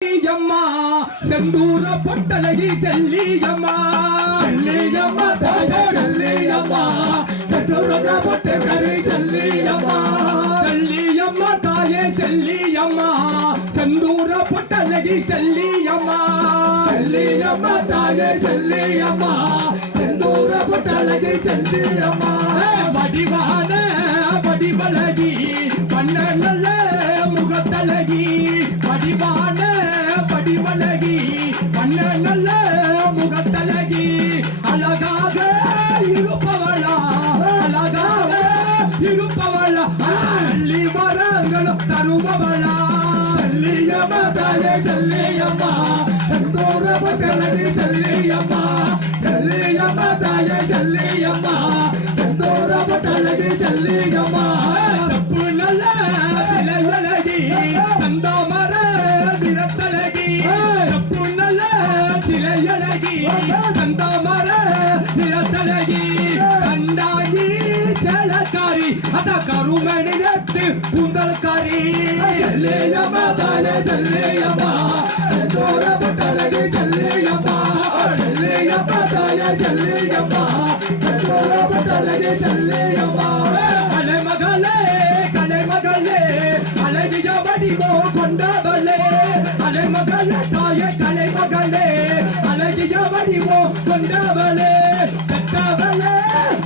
செல்லியம்மா செந்தூர பொட்டலகி செல்லியம்மா செல்லியம்மா தாயே செல்லியம்மா செந்தூர பொட்டலகி செல்லியம்மா செல்லியம்மா தாயே செல்லியம்மா செந்தூர பொட்டலகி செல்லியம்மா செல்லியம்மா தாயே செல்லியம்மா செந்தூர பொட்டலகி செல்லியம்மா வடிவான வடிவழகி வண்ண நல்ல முகத்தழகி வடிவான வடிவழகி வண்ண நல்ல முகத்தழகி அழகாக இருப்பவளா அழகாக இருப்பவளா அள்ளி வரங்களும் தருபவளா செல்லியம்மா தாயே செல்லியம்மா செந்தூர பொட்டலகி செல்லியம்மா செல்லியம்மா தாயே செல்லியம்மா செந்தூர பொட்டலகி செல்லியம்மா தப்பு நல்ல சிலையழகி சந்தாமர நிறத்தழகி தப்பு நல்ல சிலையழகி சந்தாமர நிறத்தழகி கண்டாங்கி சேலக்காரி அத கருமணி நெத்து கூந்தல்காரி செல்லியம்மா தாயே செல்லியம்மா செந்தூர பொட்டலகி செல்லியம்மா செல்லியம்மா தாயே செல்லியம்மா செந்தூர பொட்டலகி செல்லியம்மா கலைமகளே கலைமகளே அழகிய வடிவோ கொண்டவளே அலைமகளே தாயே கலைமகளே அழகிய வடிவோ கொண்டவளே பெற்றவளே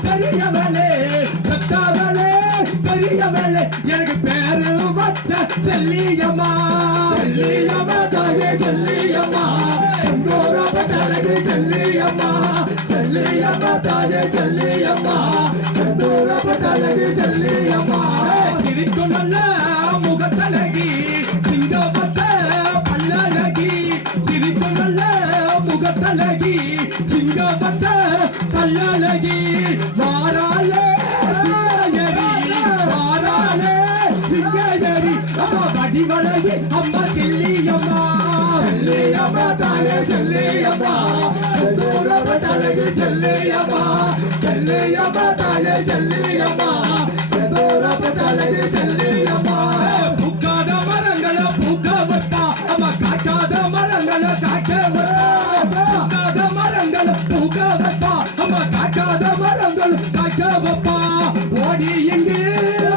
பெரியவளே பெற்றவளே பெரியவளே எனக்கு பேரு வச்ச செல்லியம்மா செல்லியம்மா தாயே செல்லியம்மா செந்தூர பொட்டலகி செல்லியம்மா செல்லியம்மா தாயே செல்லியம்மா செந்தூர பொட்டலகி செல்லியம்மா சிரிக்கும் நல்ல முகத்தழகி சிங்க பச்ச பல்லழகி சிரிக்கும் நல்ல முகத்தழகி சிங்க பச்ச பல்லழகி வாராளே சிங்கயரி வாராளே சிங்கயரி அம்மா வடிவழகி அம்மா செல்லியம்மா செல்லியம்மா தாயே செல்லியம்மா செந்தூர பொட்டலகி செல்லியம்மா செல்லியம்மா தாயே செல்லியம்மா செந்தூர பொட்டலகி செல்லியம்மா பூக்காத மரங்களை பூக்க வைப்பா அம்மா காக்காத மரங்களை காக்க வைப்பா பூக்காத மரங்களை பூக்க வைப்பா அம்மா காக்காத மரங்கள் காக்க வைப்பா ஓடி எங்கே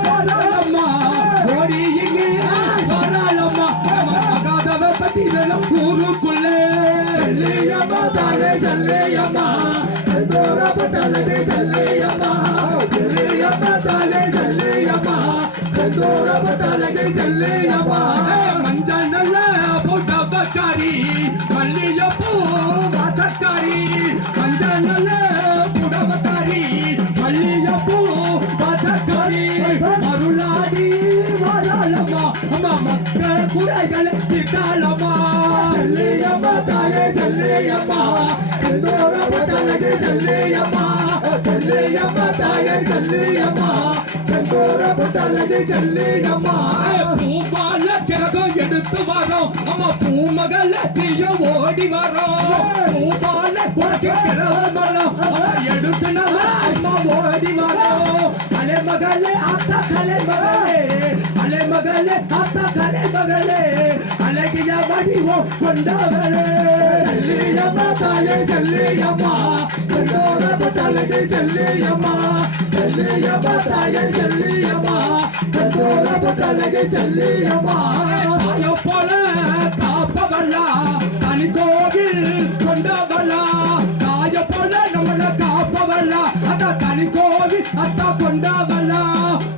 வராளம்மா ஓடி எங்கே வராளம்மா காக்காதவ பத்தி வேணும் ஊருக்குள்ளே செல்லியம்மா தாயே செல்லியம்மா செந்தூர பொட்டலகி செல்லியம்மா செல்லியம்மா தாயே செல்லியம்மா செந்தூர பொட்டலகி செல்லியம்மா மஞ்சள் நல்ல புடவக்காரி மல்லிகைப்பூ வாசக்காரி மஞ்சள் நல்ல புடவக்காரி மல்லிகைப்பூ வாசக்காரி அருளாடி வாராளம்மா அம்மா மக்கள் குறைகளை தீர்த்தாளம்மா செல்லியம்மா தாயே செல்லியம்மா செந்தூர பொட்டலகி செல்லியம்மா செல்லியம்மா தாயே செல்லியம்மா செந்தூர பொட்டலகி செல்லியம்மா பூவால கிரகம் எடுத்து வரோம் அம்மா பூமகள தீய ஓடி வரோம் பூவால உனக்கு கிரகம் வரோம் எடுத்து நம்ம அம்மா ஓடி வரோம் அலைமகளே ஆத்தா கலைமகளே அலைமகளே ஆத்தா கலைமகளே அழகிய வடிவம் கொண்டவளே செல்லியம்மா தாயே செல்லியம்மா செந்தூர பொட்டலகி செல்லியம்மா செல்லியம்மா தாயே செல்லியம்மா செந்தூர பொட்டலகி செல்லியம்மா தாய போல காப்பவளா தனி கோவில் கொண்டவளா தாய போல நம்மள காப்பவளா அத தனி கோவில் அத்தா கொண்டவளா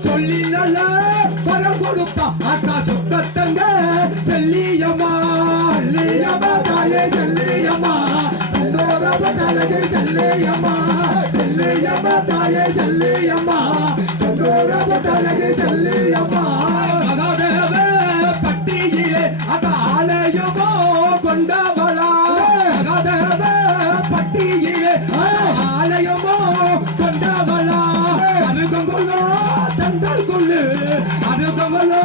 சொல்லி நல்ல வரம் கொடுப்பா அத்தா சுத்தத்தங்க செல்லியம்மா செல்லியம்மா தாயே செல்லியம்மா செந்தூர பொட்டலகி செல்லியம்மா செல்லியம்மா தாயே செல்லியம்மா செந்தூர பொட்டலகி செல்லியம்மா மகாதேவ பட்டியிலே அத ஆலயமோ கொண்டவளா மகாதேவ பட்டியிலே ஆலயமோ கொண்டவளா அருகங்குள்ளோ தந்தல் கொள்ளு அருகங்குள்ளோ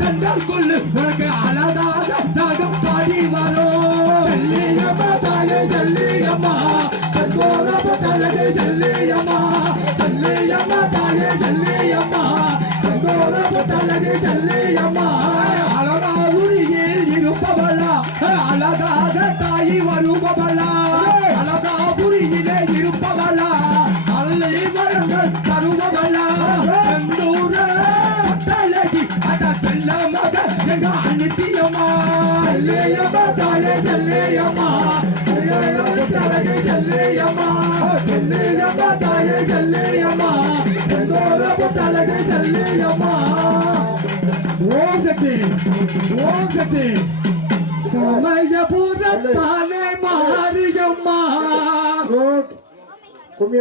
தந்தல் கொள்ளு உனக்கு அழகாக தாகம் பாடி வரும் செல்லியம்மா தாயே செல்லியம்மா செந்தூர பொட்டலகி செல்லியம்மா செல்லியம்மா தாயே செல்லியம்மா செந்தூர பொட்டலகி செல்லியம்மா அழகா உரியில் இருப்பவளா ஜல்லியம்மா தலகு ஜல்லியம்மா ஜல்லியம்மா தாயே ஜல்லியம்மா செங்கோல தலகு ஜல்லியம்மா ஓம் சக்தி ஓம் சக்தி சமயபுரத்தாலே மாரியம்மா கும்மி